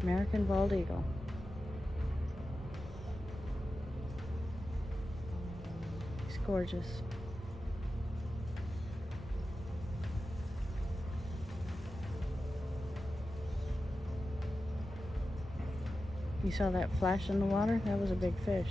American bald eagle. He's gorgeous. You saw that flash in the water? That was a big fish.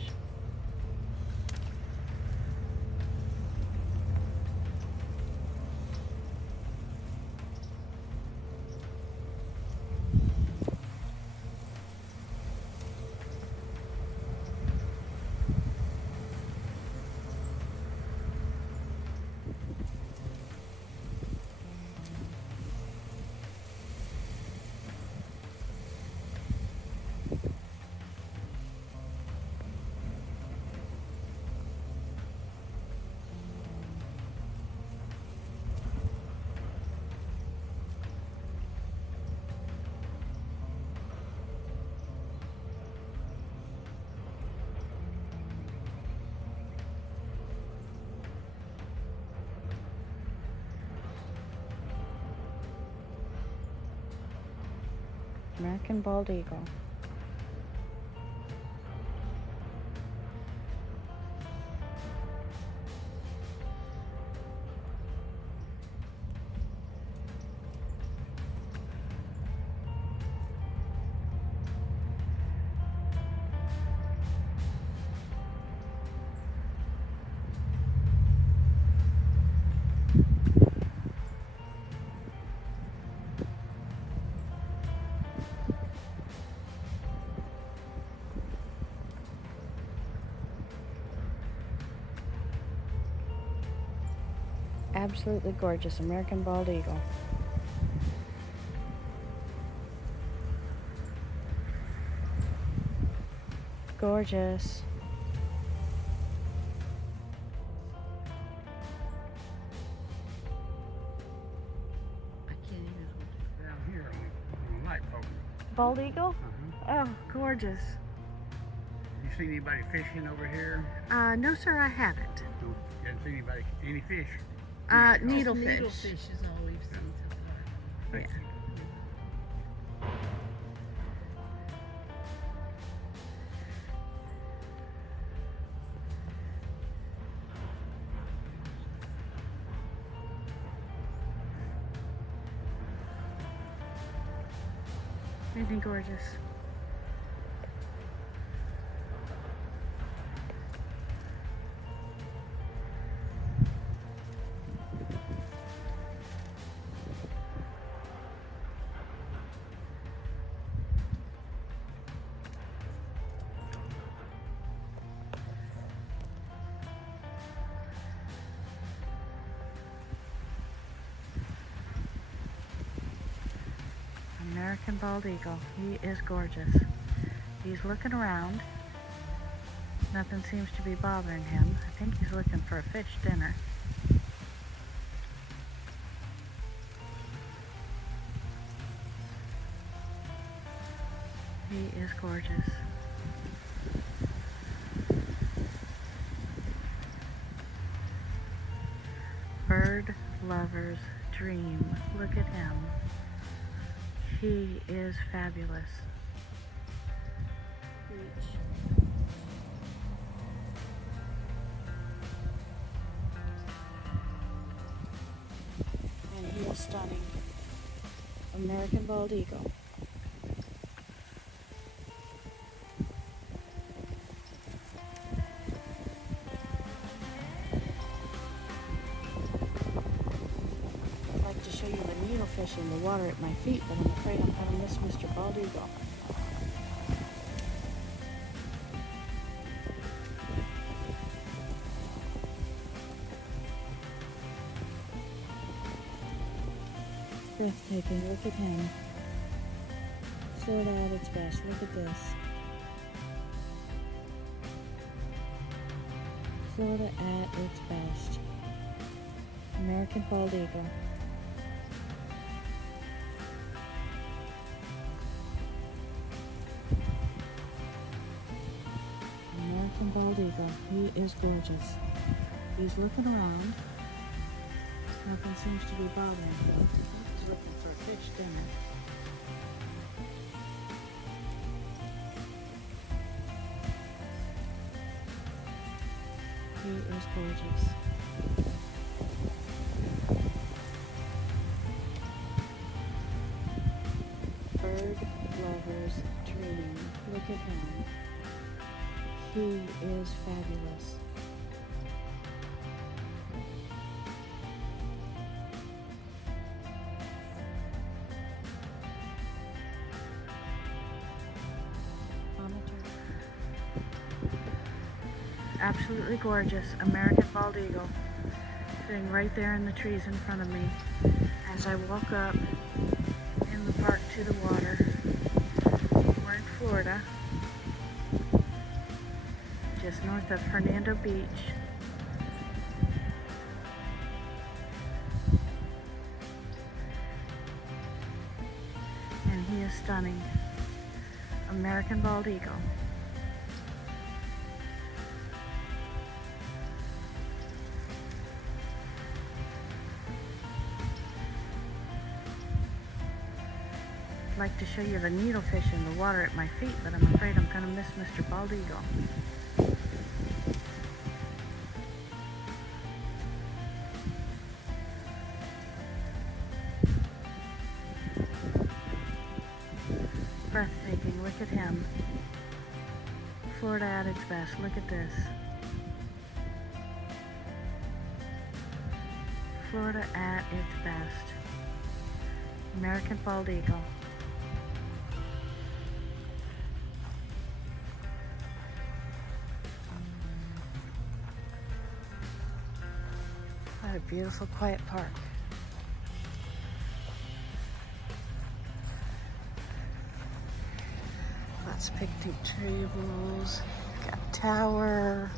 American bald eagle. Absolutely gorgeous American bald eagle. Gorgeous. I can't even hold it. Down here on the light pole. Bald eagle? Oh, gorgeous. You seen anybody fishing over here? No, sir, I haven't. No, you haven't seen anybody, any fish? Needlefish. Needlefish is all we've seen so far. Yeah. Isn't he gorgeous? American bald eagle. He is gorgeous. He's looking around. Nothing seems to be bothering him. I think he's looking for a fish dinner. He is gorgeous. Bird lover's dream. Look at him. He is fabulous. And he is stunning. American bald eagle. fish in the water at my feet, but I'm afraid I'm gonna miss Mr. Bald Eagle. Breathtaking, look at him. Florida at its best, look at this. Florida at its best. American Bald Eagle. American Bald Eagle. He is gorgeous. He's looking around. Nothing seems to be bothering him. He's looking for a fish dinner. He is gorgeous. Bird lovers dream. Look at him. He is fabulous. Absolutely gorgeous American Bald Eagle sitting right there in the trees in front of me as I walk up in the park to the water. We're in Florida, just north of Hernando Beach. And he is stunning. American Bald Eagle. I'd like to show you the needlefish in the water at my feet, but I'm afraid I'm going to miss Mr. Bald Eagle. Breathtaking, look at him. Florida at its best, look at this. Florida at its best. American Bald Eagle. What a beautiful, quiet park. Lots of picnic tables. Got a tower.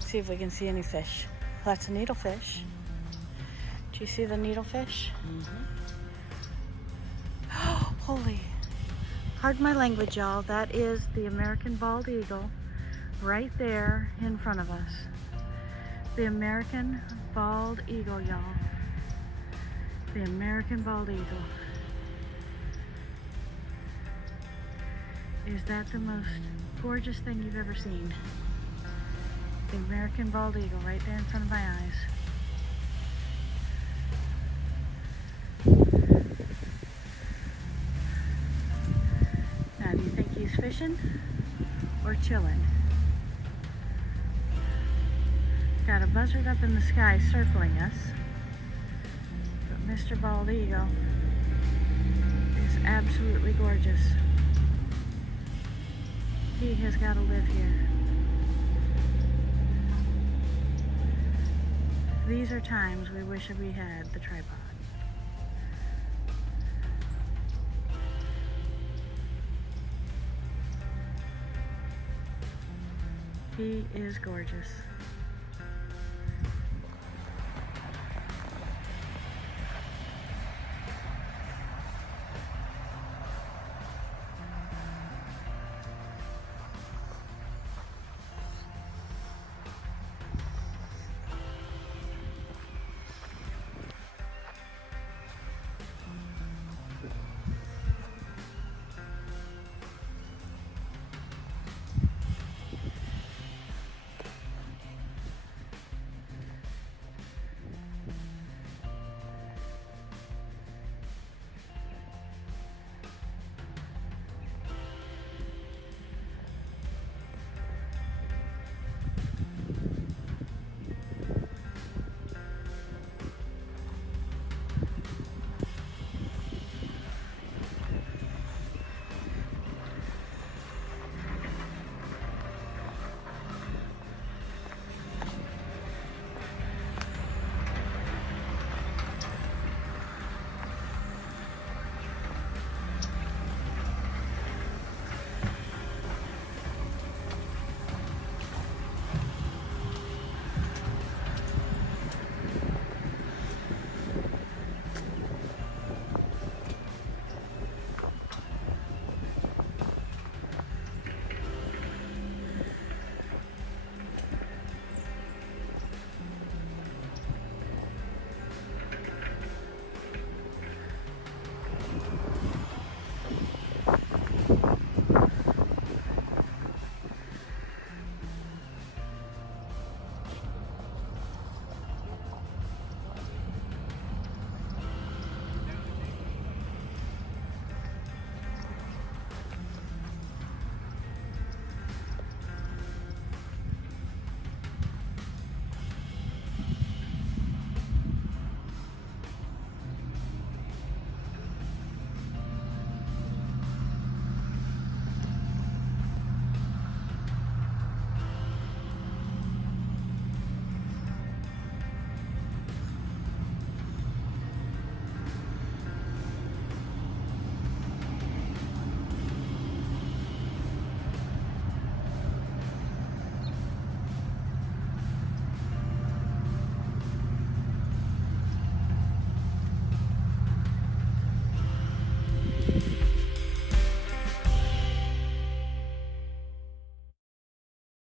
See if we can see any fish. Lots of needlefish. Do you see the needlefish? Holy. Pardon my language, y'all. That is the American Bald Eagle right there in front of us. The American Bald Eagle, y'all. The American Bald Eagle. Is that the most gorgeous thing you've ever seen? The American Bald Eagle right there in front of my eyes. Now, do you think he's fishing or chilling? Got a buzzard up in the sky circling us, but Mr. Bald Eagle is absolutely gorgeous. He has got to live here. These are times we wish we had the tripod. He is gorgeous.